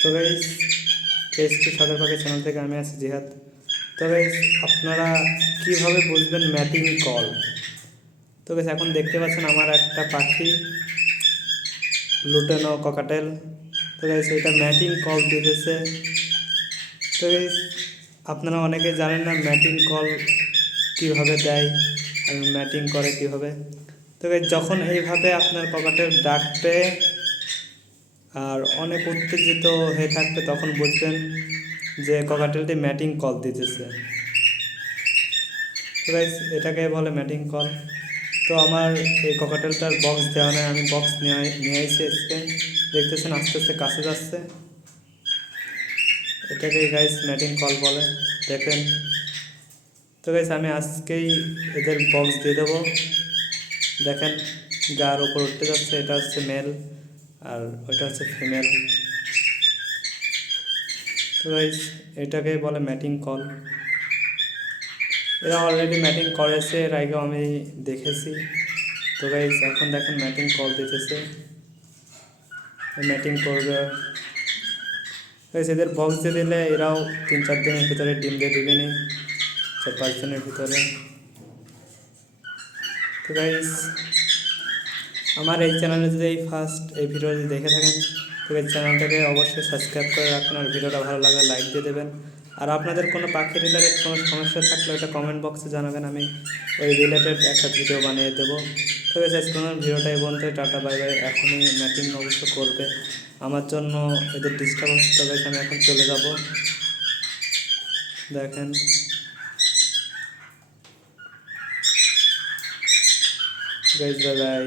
তো guys, KST সাগর পাখি channel থেকে আমি আছি জিহাদ। তো গাইস, আপনারা কীভাবে বুঝবেন ম্যাটিং কল? তো গাইস, এখন দেখতে পাচ্ছেন আমার একটা পাখি লুটেনো ককাটেল। তো গাইস, এটা ম্যাটিং কল দিতেছে। তো গাইস, আপনারা অনেকে জানেন না ম্যাটিং কল কীভাবে দেয় আর ম্যাটিং করে কীভাবে। তো গাইস, যখন এইভাবে আপনার ককাটেল ডাকবে আর অনেক উত্তেজিত হয়ে থাকবে, তখন বুঝবেন যে ককাটেলটি ম্যাটিং কল দিতেছে। তো গাইস, এটাকে বলে ম্যাটিং কল। তো আমার এই ককাটেলটার বক্স দেওয়া নেই, আমি বক্স নিয়ে আইছি আজকে। দেখতেছেন আস্তে আস্তে কাছে যাচ্ছে। এটাকে গাইস ম্যাটিং কল বলে, দেখেন। তো গাইস, আমি আজকেই এদের বক্স দিয়ে দেবো। দেখেন, গার উপর উঠতে যাচ্ছে। এটা হচ্ছে মেল আর ওইটা হচ্ছে ফিমেল। তো গাইস, এটাকে বলে ম্যাটিং কল। এরা অলরেডি ম্যাটিং করেছে, এর আগেও আমি দেখেছি। তো গাইস, এখন দেখেন ম্যাটিং কল দিতেছে, ম্যাটিং করবে। গাইস, এদের বক্স দিয়ে দিলে এরাও 3-4 দিনের ভিতরে ডিম দিয়ে দিবেনি, 4-5 দিনের ভিতরে। তো গাইস, আমার এই চ্যানেলে যদি ফার্স্ট এই ভিডিও যদি দেখে থাকেন, তো এই চ্যানেলটাকে অবশ্যই সাবস্ক্রাইব করে রাখবেন আর ভিডিওটা ভালো লাগলে লাইক দিয়ে দেবেন। আর আপনাদের কোনো পাখি রিলেটেড কোনো সমস্যা থাকলে ওটা কমেন্ট বক্সে জানাবেন, আমি ওই রিলেটেড একটা ভিডিও বানিয়ে দেবো। তো গাইস, আজকে আমার ভিডিওটা এই পর্যন্ত। Tata, bye bye. এখনই ম্যাটিং অবশ্য করবে, আমার জন্য এদের ডিস্টার্ব হচ্ছে। তবে আমি এখন চলে যাব। দেখেন গাইস, বাই বাই।